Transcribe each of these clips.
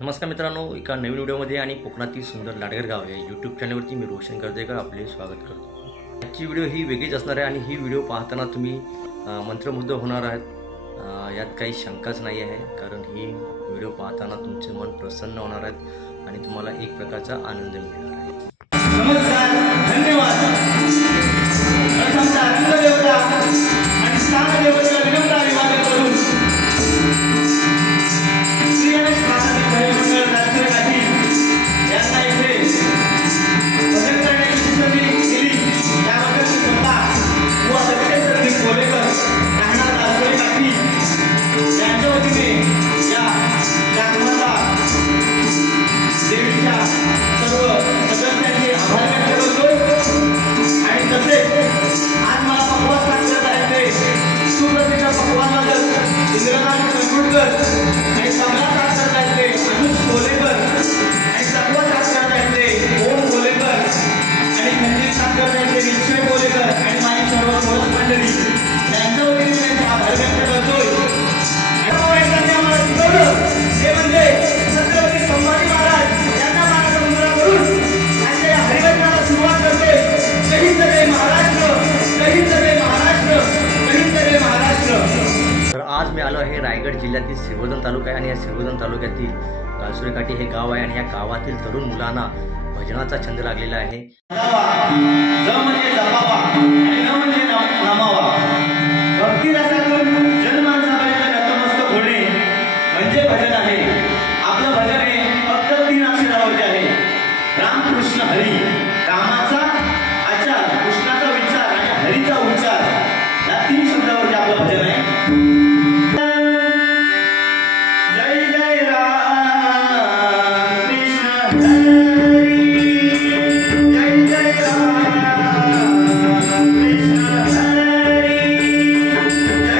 नमस्कार मित्रांनो, एका नवीन व्हिडिओमध्ये आणि कोकणातील सुंदर लाडघर गाव या यूट्यूब चॅनलवरती मी रोशन गर्जेकर आपले स्वागत करतो। आजची व्हिडिओ ही वेगळीच असणार आहे आणि ही व्हिडिओ पाहताना तुम्ही मंत्रमुग्ध होणार आहात, यात काही शंकाच नाही आहे। कारण ही व्हिडिओ पाहताना तुमचे मन प्रसन्न होणार आहे आणि तुम्हाला एक प्रकारचा आनंद मिळणार आहे। नमस्कार, धन्यवाद। प्रथमतः रंगदेवता आणि स्थानदेवतेला विनम्र अभिवादन करून श्री गणेश महाराज भजन मंडळ राजूरकाठी यांना इथे भजन करण्याची संधी दिली त्याबद्दल मी स्वतः व दक्षेश्वर कोलेकर राहणार राजूरकाठी यांच्या वतीने या ग्रामसभा देवीच्या सर्व सदस्यांचे आभार व्यक्त करतो। आणि तसेच आज मला पकवान सांगत आहेत ते सुप्रसिद्ध पकवान वादक इंद्रनाथ कंगुडकर आणि तबला साथ करत आहेत ते अनुज कोलेकर आणि तबला साथ करत आहेत ते ओम कोलेकर आणि खंजीर साथ करत आहेत ते विश्वे कोलेकर आणि माझी सर्व मोठ्या मंडळी त्यांच्या वतीने त्यांचे आभार व्यक्त करतोय। आणि आम्हाला शिकवलं ते म्हणजे छत्रपती संभाजी महाराज यांना मानाचा मुजरा करून त्यांच्या हरिवचनाला सुरुवात करते। शहीद जय महाराष्ट्र, शहीद जय महाराष्ट्र, शहीद जय महाराष्ट्र। तर आज मी आलो आहे रायगड जिल्ह्यातील श्रीवर्धन तालुका आणि या श्रीवर्धन तालुक्यातील राजूरकाठी हे गाव आहे आणि या गावातील तरुण मुलांना भजनाचा छंद लागलेला आहे। ज म्हणजे जपावा आणि न म्हणजे नामावा। भक्ती रसातून जनमानसापर्यंत नतमस्तक होणे म्हणजे भजन आहे। आपलं भजन हे फक्त 3 अक्षरावरती आहे, राम कृष्ण हरी। रामाचा आचार, कृष्णाचा विचार आणि हरीचा उच्चार या 3 शब्दावरती आपलं भजन आहे। जय जय राम कृष्ण हरी, जय जय राम कृष्ण हरी, जय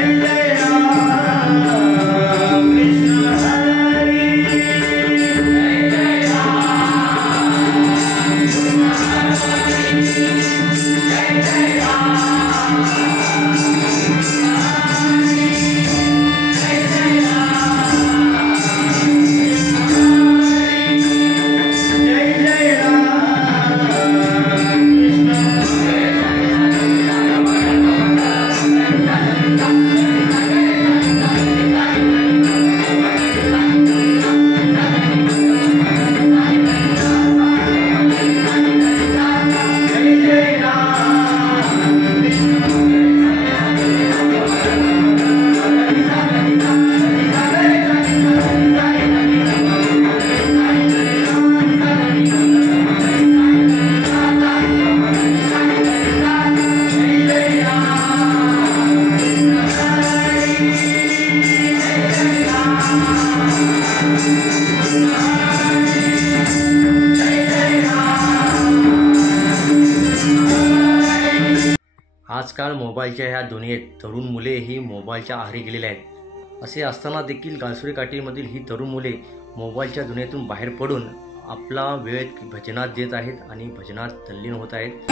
आजकाल मोबाईलच्या ह्या दुनियेत तरुण मुले ही मोबाईलच्या आहारी गेलेले आहेत. असे असताना देखील गालसुरी काठीमधील ही तरुण मुले मोबाईलच्या दुनियेतून बाहेर पडून आपला वेळ भजनात देत आहेत आणि भजनात तल्लीन होत आहेत.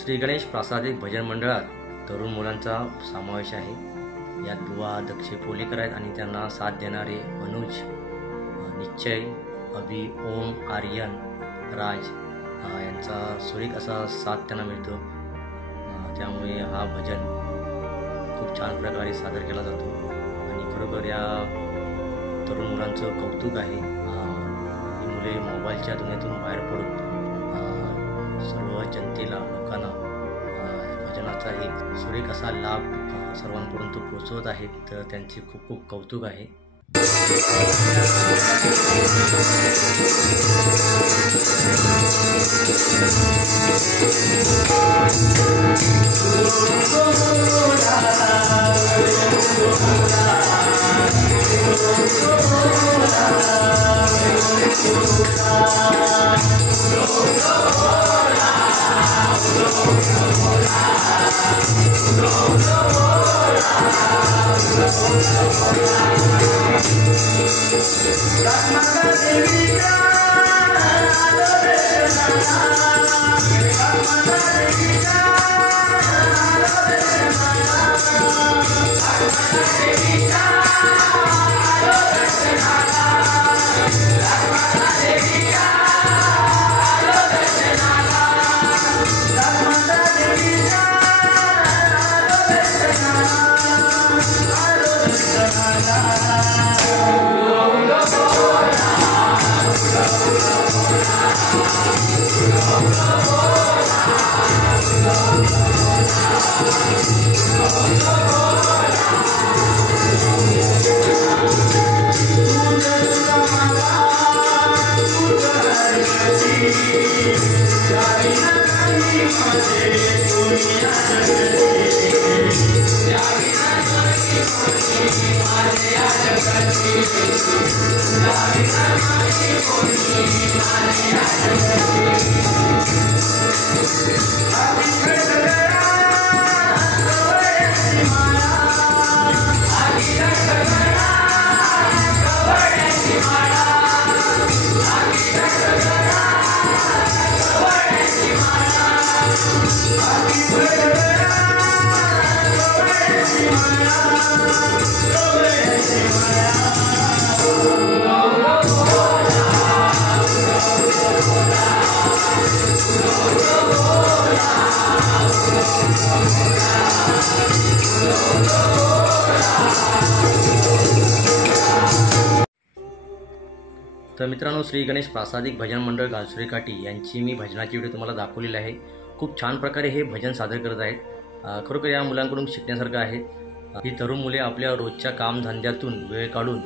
श्री गणेश प्रासादिक भजन मंडळात तरुण मुलांचा समावेश आहे. यात बुवा दक्ष पोलेकर आहेत आणि त्यांना साथ देणारे अनुज, निश्चय, अभि, ओम, आर्यन, राज यांचा सुरेख असा साथ त्यांना मिळतो. त्यामुळे हा भजन खूप छान प्रकारे सादर केला जातो आणि खरोखर या तरुण मुलांचं कौतुक आहे. ही मुले मोबाईलच्या दुनियेतून बाहेर पडून सर्व जनतेला, लोकांना भजनाचा एक सुरेख असा लाभ सर्वांपर्यंत पोहोचवत आहेत. तर त्यांचे खूप खूप कौतुक आहे. Oh, तर मित्रांनो, श्री गणेश प्रासादिक भजन मंडळ गालसुरे काठी यांची मी भजनाची व्हिडिओ तुम्हाला दाखवलेली आहे. खूप छान प्रकारे हे भजन सादर करत आहेत. खरोखर या मुलांकडून शिकण्यासारखं आहे. ही तरुण मुले आपल्या रोजच्या कामधंद्यातून वेळ काढून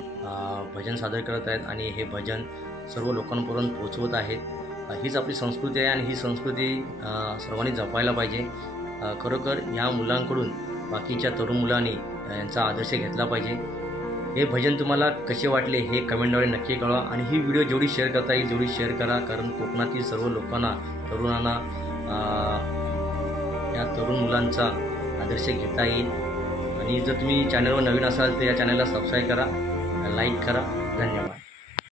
भजन सादर करत आहेत आणि हे भजन सर्व लोकांपर्यंत पोहोचवत आहेत. हीच आपली संस्कृती आहे आणि ही संस्कृती सर्वांनी जपायला पाहिजे. खरोखर या मुलांकडून बाकीच्या तरुण मुलांनी यांचा आदर्श घेतला पाहिजे. हे भजन तुम्हाला कसे वाटले हे कमेंटद्वारे नक्की कळवा आणि ही व्हिडिओ जेवढी शेअर करता येईल तेवढी शेअर करा, कारण कोकणातील सर्व लोकांना, तरुणांना या तरुण मुलांचा आदर्श घेता येईल. आणि जर तुम्ही चॅनलवर नवीन असाल तर या चॅनलला सबस्क्राईब करा, लाईक करा. धन्यवाद.